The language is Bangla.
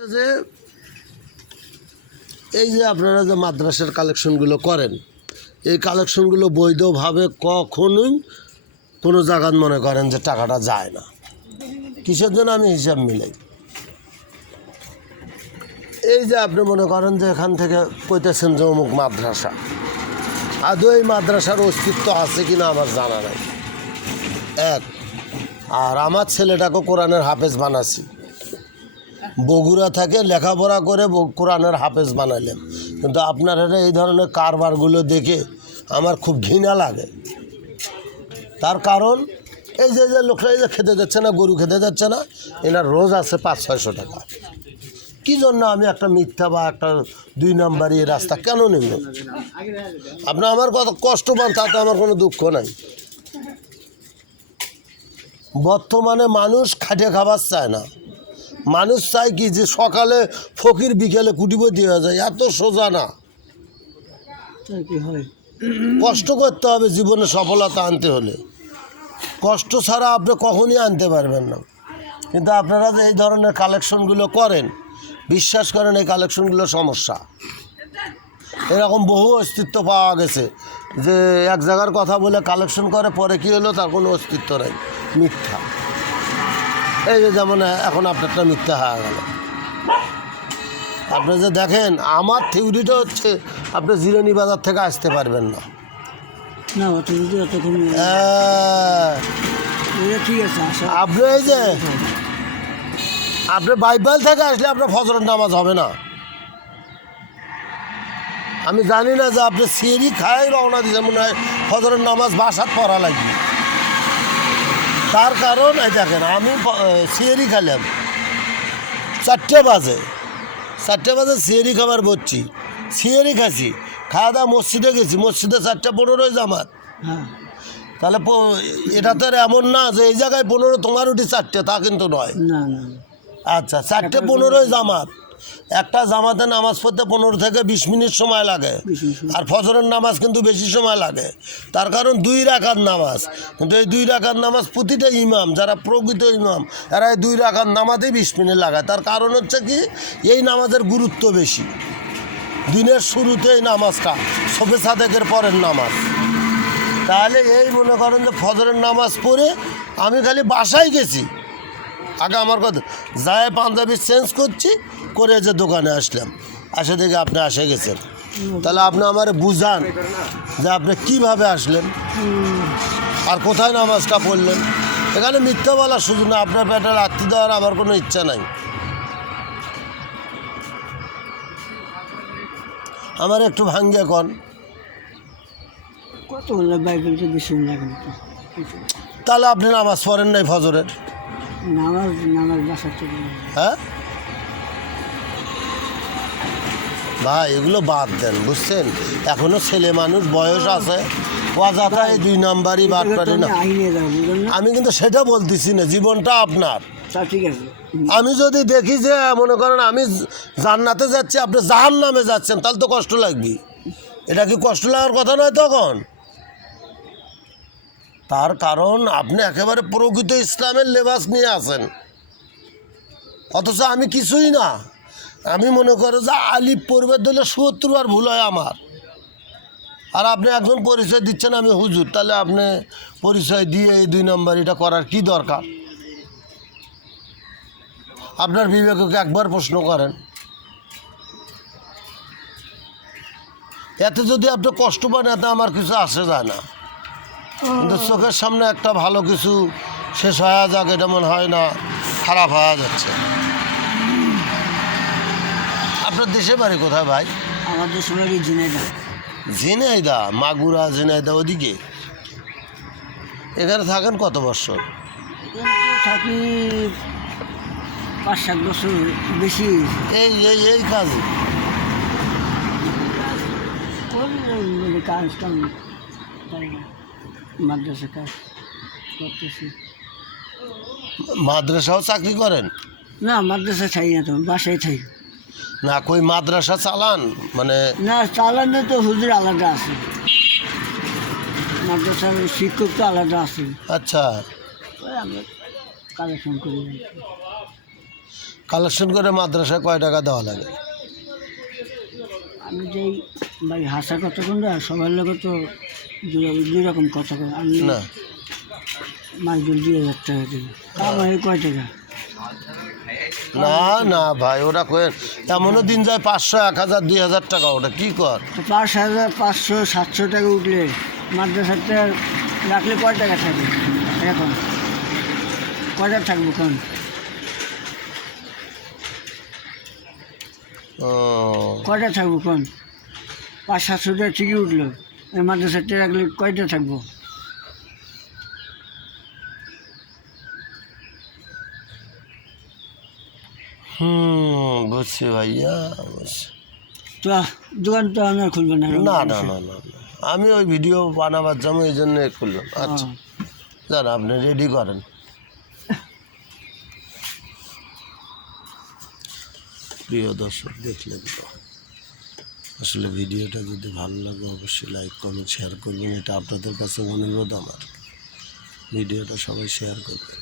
যে এই যে আপনারা যে মাদ্রাসার কালেকশনগুলো করেন, এই কালেকশনগুলো বৈধভাবে কখনোই কোনো জায়গাত মনে করেন যে টাকাটা যায় না। কিসের জন্য আমি হিসাব মিলাই? এই যে আপনি মনে করেন যে এখান থেকে কইতেছেন যে অমুক মাদ্রাসা। আদৌ এই মাদ্রাসার অস্তিত্ব আছে কি না আমার জানা নাই। এক, আর আমার ছেলেটাকে কোরআনের হাফেজ বানাছি। বগুড়া থেকে লেখাপড়া করে কোরআনের হাফেজ বানাইলেন। কিন্তু আপনারা এই ধরনের কারবারগুলো দেখে আমার খুব ঘৃণা লাগে। তার কারণ, এই যে যে লোকরা এই যে খেতে যাচ্ছে না, গরু খেতে যাচ্ছে না, এনার রোজ আছে পাঁচ, ছয়শো টাকা। কি জন্য আমি একটা মিথ্যা বা একটা দুই নাম্বারই রাস্তা কেন নেব? আপনি আমার কত কষ্ট পান, তাতে আমার কোনো দুঃখ নাই। বর্তমানে মানুষ খাটে খাবার চায় না। মানুষ চায় কি যে সকালে ফকির বিকেলে কুটিপতি হয়ে যায় এত সোজা না। কষ্ট করতে হবে জীবনে সফলতা আনতে হলে। কষ্ট ছাড়া আপনি কখনই আনতে পারবেন না। কিন্তু আপনারা যে এই ধরনের কালেকশনগুলো করেন বিশ্বাস করেন এই কালেকশনগুলো সমস্যা। এরকম বহু অস্তিত্ব পাওয়া গেছে যে এক জায়গার কথা বলে কালেকশন করে পরে কী হলো? তার কোনো অস্তিত্ব নেই। মিথ্যা। এই যে যেমন এখন আপনারটা মিথ্যা হয়ে গেল। আপনি যে দেখেন আমার থিওরিটা হচ্ছে আপনি জিরানি বাজার থেকে আসতে পারবেন না। আপনি এই যে আপনি বাইবেল থেকে আসলে আপনার ফজরের নামাজ হবে না। আমি জানি না যে আপনি সিঁড়ি খাই রওনা দিয়েছেন মনে হয় ফজরের নামাজ বাসাত পড়া লাগবে। তার কারণ এই দেখেন আমি সিঁড়ি খেলাম। চারটে বাজে। চারটে বাজে সিঁড়ি খাবার বলছি সিঁড়ি খাচ্ছি খাওয়া দাওয়া মসজিদে গেছি। মসজিদে চারটে পনেরোই জামাত হ্যাঁ। তাহলে এটা তো আর এমন না যে এই জায়গায় পনেরো তোমার উঠি চারটে তা কিন্তু নয়। আচ্ছা চারটে পনেরোই জামাত একটা জামাতে নামাজ পড়তে পনেরো থেকে বিশ মিনিট সময় লাগে। আর ফজরের নামাজ কিন্তু বেশি সময় লাগে। তার কারণ দুই রাখার নামাজ। কিন্তু এই দুই রাখার নামাজ প্রতিটা ইমাম যারা প্রকৃত ইমাম এরা এই দুই রাখার নামাজেই বিশ মিনিট লাগায়। তার কারণ হচ্ছে কি? এই নামাজের গুরুত্ব বেশি। দিনের শুরুতে এই নামাজটা সফে সাদেকের পরের নামাজ। তাহলে এই মনে করেন যে ফজরের নামাজ পড়ে আমি খালি বাসায় গেছি। আগে আমার কথা যায় পাঞ্জাবি চেঞ্জ করছি করে যে দোকানে আসলাম। আসে দেখে আপনি আসে গেছেন। তাহলে আপনি আমার বুঝান যে আপনি কীভাবে আসলেন। আর কোথায় নামাজটা পড়লেন। এখানে মিথ্যা বলার সুযোগ না আপনার পেটে রাত্রি দেওয়ার আমার কোনো ইচ্ছা নাই। আমার একটু ভাঙ্গে কন। কত। তাহলে আপনি নামাজ পড়েন নাই ফজরের। নামাজ নামাজ বাসা থেকে হ্যাঁ? ভাই এগুলো বাদ দেন বুঝছেন? এখনও ছেলে মানুষ বয়স আছে। অযথা এই দুই নাম্বারই বাদ পারি না। আমি কিন্তু সেটা বলতেছি না জীবনটা আপনার। ঠিক আছে। আমি যদি দেখি যে মনে করেন আমি জান্নাতে যাচ্ছি আপনি জাহান নামে যাচ্ছেন তাহলে তো কষ্ট লাগবে এটা কি কষ্ট লাগার কথা নয় তখন? তার কারণ আপনি একেবারে প্রকৃত ইসলামের লেবাস নিয়ে আসেন অথচ আমি কিছুই না। আমি মনে করি যে আলিফ পড়বে দিলে সত্তর বার ভুল হয় আমার। আর আপনি একজন পরিচয় দিচ্ছেন আমি হুজুর, তাহলে আপনি পরিচয় দিয়ে এই দুই নম্বর এটা করার কি দরকার? আপনার বিবেককে একবার প্রশ্ন করেন। এতে যদি আপনি কষ্ট পান, এতে আমার কিছু আসে যায় না। কিন্তু চোখের সামনে একটা ভালো কিছু শেষ হয়ে যাক এটা মনে হয় না খারাপ হয়ে যাচ্ছে। আপনার দেশে বাড়ি কোথায় ভাই? জিনেদা ঝিনাইদা মাগুরা ঝিনাইদা ওদিকে? এখানে থাকেন কত বছর? থাকি পাঁচ সাত বছর বেশি। এই এই এই কাজ। কাজ না। মাদ্রাসা কাজ করতেছি। মাদ্রাসাও চাকরি করেন? না মাদ্রাসা চাই না তো বাসায় ছাই না কই মাদ্রাসা চালান? মানে না চালানো তো হুজুর আলাদা আছে। মাদ্রাসার শিক্ষক তো আলাদা আছে। আচ্ছা। কালেকশন করি। কালেকশন করে মাদ্রাসা কয় টাকা দেওয়া লাগে? আমি যেই ভাই হাসা কত কোন সবার লোক তো দুই- রকম কথা কয়। আমি না। মাইজুল দুই হাজার টাকা দিই। আমার কয় টাকা? না না ভাই ওরা কয়ে এমনও দিন যায় পাঁচশো এক হাজার দুই হাজার টাকা ওটা কি কর? পাঁচ হাজার পাঁচশো সাতশো টাকা উঠলে মাদ্রাসাতে রাখলে কয় টাকা থাকবে? এখন। কয়টা থাকব কোন ও। কয়টা থাকব কোন পাঁচ সাতশো টাকা ঠিকই উঠল। এই মাদ্রাসাতে রাখলে কয়টা থাকব? হুম বুঝছি ভাইয়া বুঝছি। তো দোকান তো আমি আর খুলবো না না না না না। আমি ওই ভিডিও বানাবার জন্য এই জন্য করলাম আচ্ছা। যান আপনি রেডি করেন। প্রিয় দর্শক দেখলেন তো। আসলে ভিডিওটা যদি ভালো লাগে, অবশ্যই লাইক কমেন্ট শেয়ার করবেন। এটা আপনাদের কাছে অনুরোধ আমার। ভিডিওটা সবাই শেয়ার করবেন।